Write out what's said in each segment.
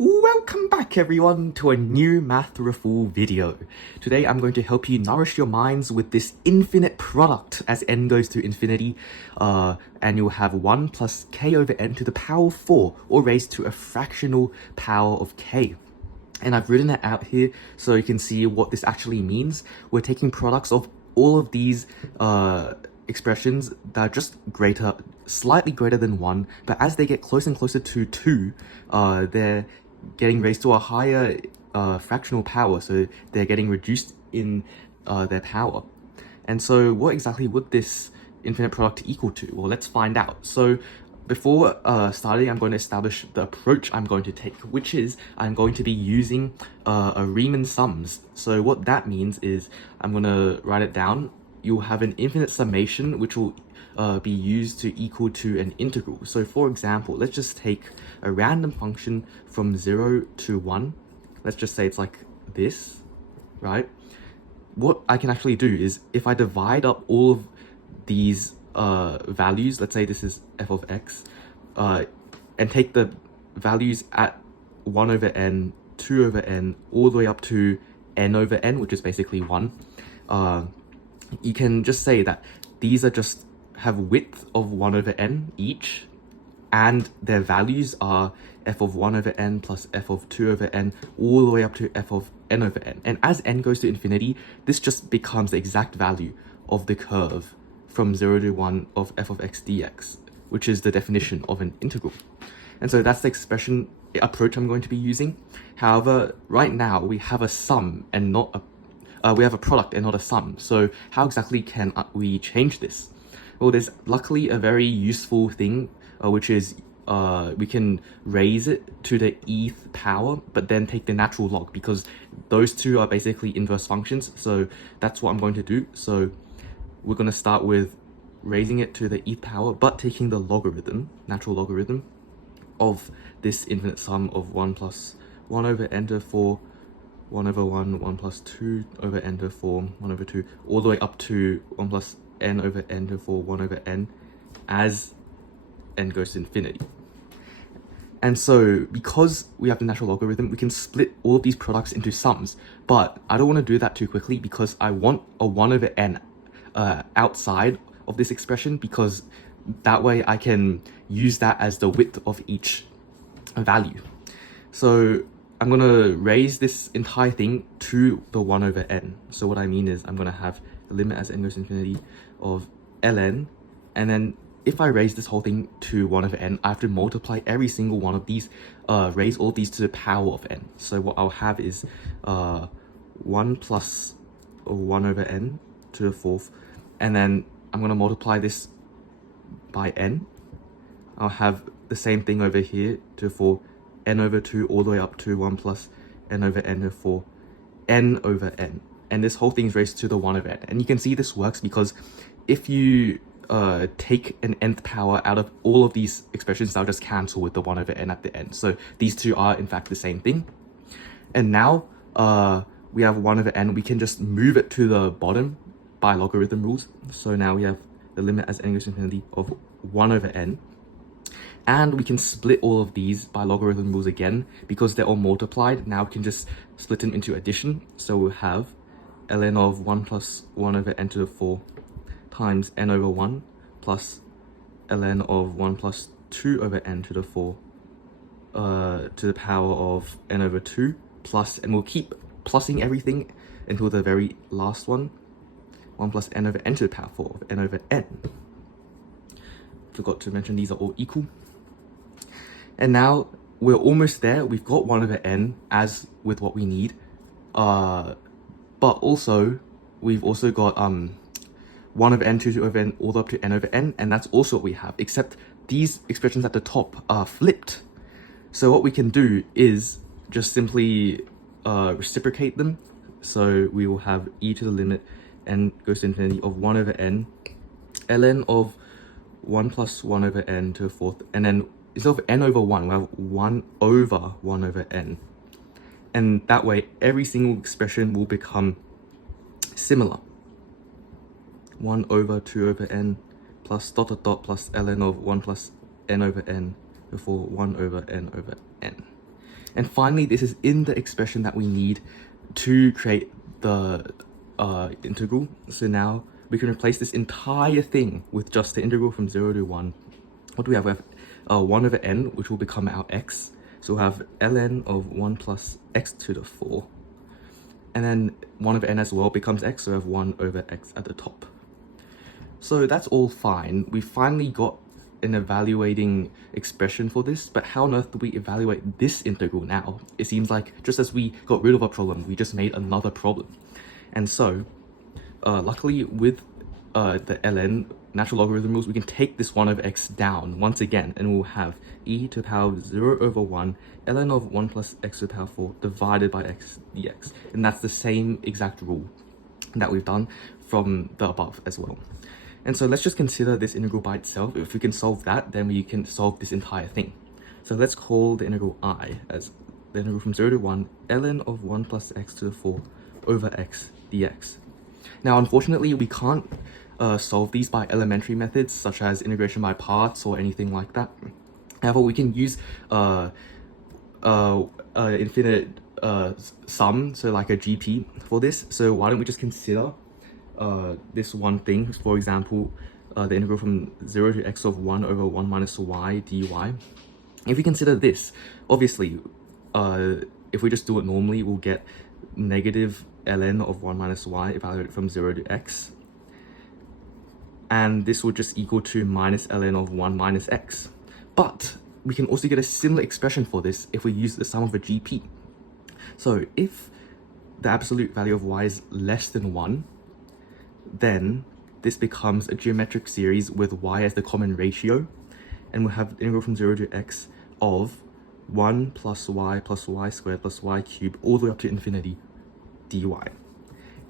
Welcome back everyone to a new Math Through a Fool video. Today I'm going to help you nourish your minds with this infinite product as n goes to infinity, and you'll have 1 plus k over n to the power of 4, or raised to a fractional power of k. And I've written it out here so you can see what this actually means. We're taking products of all of these expressions that are just greater, slightly greater than 1, but as they get closer and closer to 2, they're getting raised to a higher fractional power, so they're getting reduced in their power. And so what exactly would this infinite product equal to? Well, let's find out. So before starting, I'm going to establish the approach I'm going to take, which is I'm going to be using a Riemann sums. So what that means is I'm going to write it down. You'll have an infinite summation which will be used to equal to an integral. So for example, let's just take a random function from 0 to 1. Let's just say it's like this, right? What I can actually do is if I divide up all of these values, let's say this is f of x, and take the values at 1 over n, 2 over n, all the way up to n over n, which is basically 1, you can just say that these are just have width of 1 over n each, and their values are f of 1 over n plus f of 2 over n all the way up to f of n over n. And as n goes to infinity, this just becomes the exact value of the curve from 0 to 1 of f of x dx, which is the definition of an integral. And so that's the approach I'm going to be using. However, right now we have a sum and not a we have a product and not a sum. So how exactly can we change this? Well, there's luckily a very useful thing, which is we can raise it to the eth power, but then take the natural log, because those two are basically inverse functions. So that's what I'm going to do. So we're going to start with raising it to the eth power, but taking the logarithm, natural logarithm, of this infinite sum of 1 plus 1 over n to the 4, 1 over 1, 1 plus 2 over n to the 4, 1 over 2, all the way up to 1 plus n over n to the 4, 1 over n, as n goes to infinity. And so because we have the natural logarithm, we can split all of these products into sums, but I don't want to do that too quickly because I want a 1 over n outside of this expression, because that way I can use that as the width of each value. So I'm going to raise this entire thing to the 1 over n. So what I mean is I'm going to have the limit as n goes to infinity of ln, and then if I raise this whole thing to 1 over n, I have to multiply every single one of these, raise all these to the power of n. So what I'll have is 1 plus 1 over n to the 4th, and then I'm going to multiply this by n. I'll have the same thing over here to the 4, n over 2 all the way up to 1 plus n over n to the 4, n over n. And this whole thing is raised to the 1 over n. And you can see this works because if you take an nth power out of all of these expressions, they'll just cancel with the 1 over n at the end. So these two are in fact the same thing. And now we have 1 over n. We can just move it to the bottom by logarithm rules. So now we have the limit as n goes to infinity of 1 over n. And we can split all of these by logarithm rules again, because they're all multiplied. Now we can just split them into addition. So we'll have ln of 1 plus 1 over n to the 4 times n over 1 plus ln of 1 plus 2 over n to the 4 to the power of n over 2 plus, and we'll keep plussing everything until the very last one, 1 plus n over n to the power 4 of n over n. Forgot to mention these are all equal. And now we're almost there. We've got 1 over n as with what we need. But also, we've also got 1 over n, 2 over n, all the way up to n over n. And that's also what we have, except these expressions at the top are flipped. So what we can do is just simply reciprocate them. So we will have e to the limit n goes to infinity of 1 over n, ln of 1 plus 1 over n to the 4th, and then instead of n over 1, we have 1 over 1 over n. And that way, every single expression will become similar. 1 over 2 over n plus dot dot dot plus ln of 1 plus n over n before 1 over n over n. And finally, this is in the expression that we need to create the integral. So now we can replace this entire thing with just the integral from 0 to 1. What do we have? We have 1 over n, which will become our x. So we'll have ln of 1 plus x to the 4. And then 1 over n as well becomes x, so we have 1 over x at the top. So that's all fine. We finally got an evaluating expression for this, but how on earth do we evaluate this integral now? It seems like just as we got rid of a problem, we just made another problem. And so, luckily with the ln natural logarithm rules, we can take this 1 over x down once again, and we'll have e to the power of 0 over 1 ln of 1 plus x to the power 4 divided by x dx. And that's the same exact rule that we've done from the above as well. And so let's just consider this integral by itself. If we can solve that, then we can solve this entire thing. So let's call the integral I as the integral from 0 to 1 ln of 1 plus x to the 4 over x dx. Now, unfortunately, we can't solve these by elementary methods such as integration by parts or anything like that. However, we can use infinite sum, so like a GP for this. So why don't we just consider this one thing, for example, the integral from 0 to x of 1 over 1 minus y dy. If we consider this, obviously, if we just do it normally, we'll get negative ln of 1 minus y evaluated from 0 to x. And this would just equal to minus ln of 1 minus x. But we can also get a similar expression for this if we use the sum of a GP. So if the absolute value of y is less than 1, then this becomes a geometric series with y as the common ratio, and we'll have the integral from 0 to x of 1 plus y squared plus y cubed all the way up to infinity dy.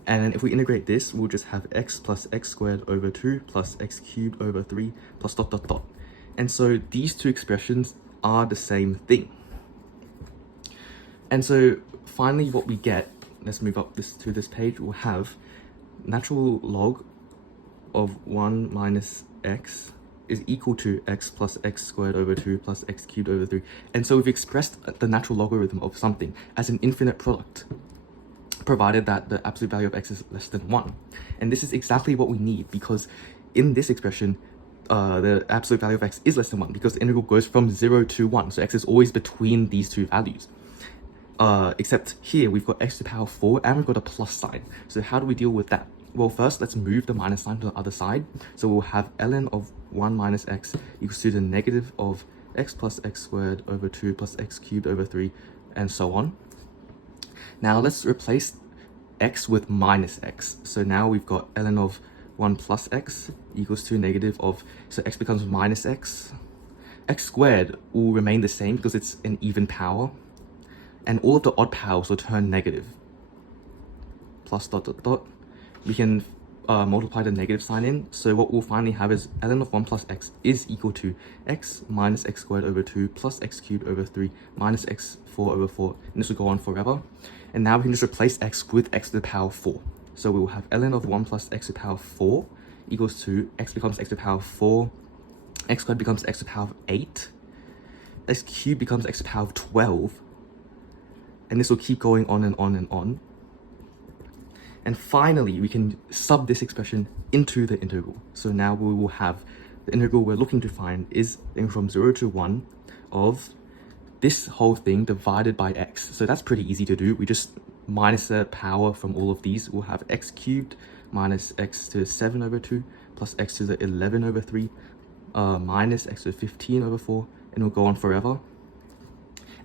And then if we integrate this, we'll just have x plus x squared over 2 plus x cubed over 3 plus dot dot dot. And so these two expressions are the same thing. And so finally what we get, let's move up to this page, we'll have natural log of 1 minus x is equal to x plus x squared over 2 plus x cubed over 3. And so we've expressed the natural logarithm of something as an infinite product, provided that the absolute value of x is less than 1. And this is exactly what we need, because in this expression, the absolute value of x is less than 1, because the integral goes from 0 to 1. So x is always between these two values. Except here we've got x to the power 4 and we've got a plus sign. So how do we deal with that? Well, first let's move the minus sign to the other side. So we'll have ln of 1 minus x equals to the negative of x plus x squared over 2 plus x cubed over 3, and so on. Now let's replace x with minus x. So now we've got ln of 1 plus x equals to negative of, so x becomes minus x. X squared will remain the same because it's an even power, and all of the odd powers will turn negative. Plus dot dot dot. We can multiply the negative sign in, so what we'll finally have is ln of 1 plus x is equal to x minus x squared over 2 plus x cubed over 3 minus x 4 over 4, and this will go on forever. And now we can just replace x with x to the power 4. So we will have ln of 1 plus x to the power 4 equals to x becomes x to the power 4, x squared becomes x to the power of 8, x cubed becomes x to the power of 12, and this will keep going on and on and on. And finally, we can sub this expression into the integral. So now we will have the integral we're looking to find is from 0 to 1 of this whole thing divided by x. So that's pretty easy to do. We just minus the power from all of these. We'll have x cubed minus x to the 7 over 2 plus x to the 11 over 3 minus x to the 15 over 4, and we'll go on forever.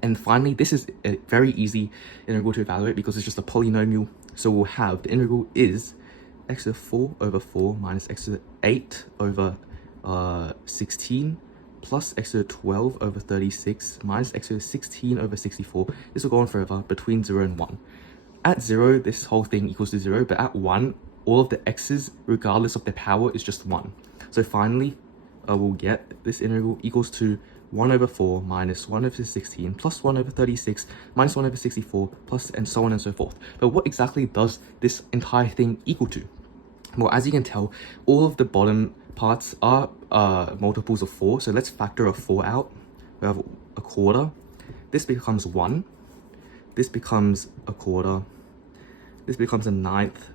And finally, this is a very easy integral to evaluate because it's just a polynomial. So we'll have the integral is x to the 4 over 4 minus x to the 8 over 16 plus x to the 12 over 36 minus x to the 16 over 64. This will go on forever between 0 and 1. At 0, this whole thing equals to 0, but at 1, all of the x's, regardless of their power, is just 1. So finally, we'll get this integral equals to 1 over 4 minus 1 over 16 plus 1 over 36 minus 1 over 64 plus, and so on and so forth. But what exactly does this entire thing equal to? Well, as you can tell, all of the bottom parts are multiples of 4. So let's factor a 4 out. We have a quarter. This becomes 1. this becomes a quarter, this becomes a ninth,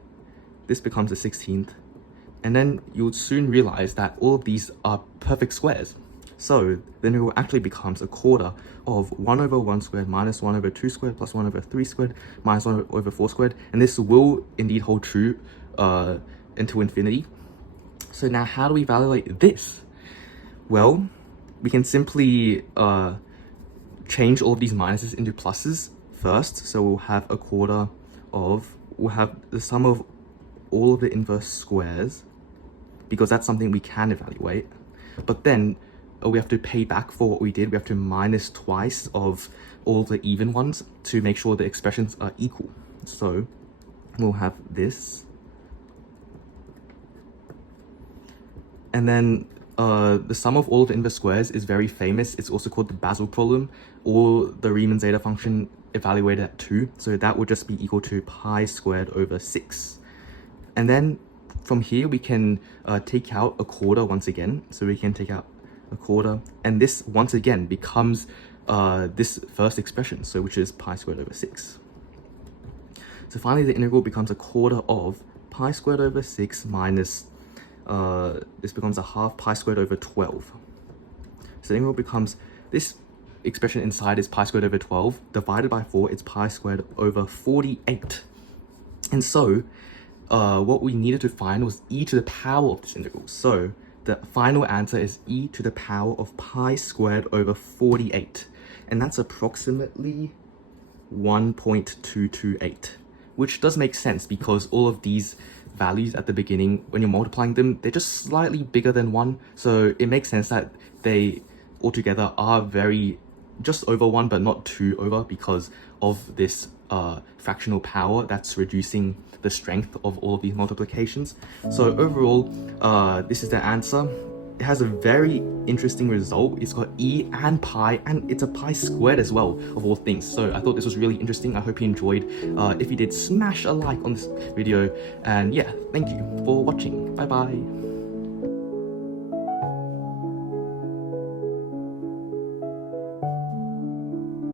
this becomes a 16th, and then you'll soon realize that all of these are perfect squares. So then it actually becomes a quarter of 1 over 1 squared minus 1 over 2 squared plus 1 over 3 squared minus 1 over 4 squared, and this will indeed hold true into infinity. So now how do we evaluate this? Well, we can simply change all of these minuses into pluses first. So we'll have a quarter of, we'll have the sum of all of the inverse squares, because that's something we can evaluate. But then we have to pay back for what we did. We have to minus twice of all the even ones to make sure the expressions are equal. So we'll have this. And then the sum of all of the inverse squares is very famous. It's also called the Basel problem, or the Riemann zeta function evaluated at 2. So that would just be equal to pi squared over 6. And then from here, we can take out a quarter once again. So we can take out a quarter, and this once again becomes this first expression, so which is pi squared over 6. So finally, the integral becomes a quarter of pi squared over 6 minus, this becomes a half pi squared over 12. So the integral becomes, this expression inside is pi squared over 12, divided by 4, it's pi squared over 48. And so what we needed to find was e to the power of this integral. So the final answer is e to the power of pi squared over 48. And that's approximately 1.228, which does make sense because all of these values at the beginning, when you're multiplying them, they're just slightly bigger than 1. So it makes sense that they altogether are just over 1, but not 2 over, because of this fractional power that's reducing the strength of all of these multiplications. So overall, this is the answer. It has a very interesting result. It's got e and pi, and it's a pi squared as well, of all things. So I thought this was really interesting. I hope you enjoyed. If you did, smash a like on this video. And yeah, thank you for watching. Bye bye.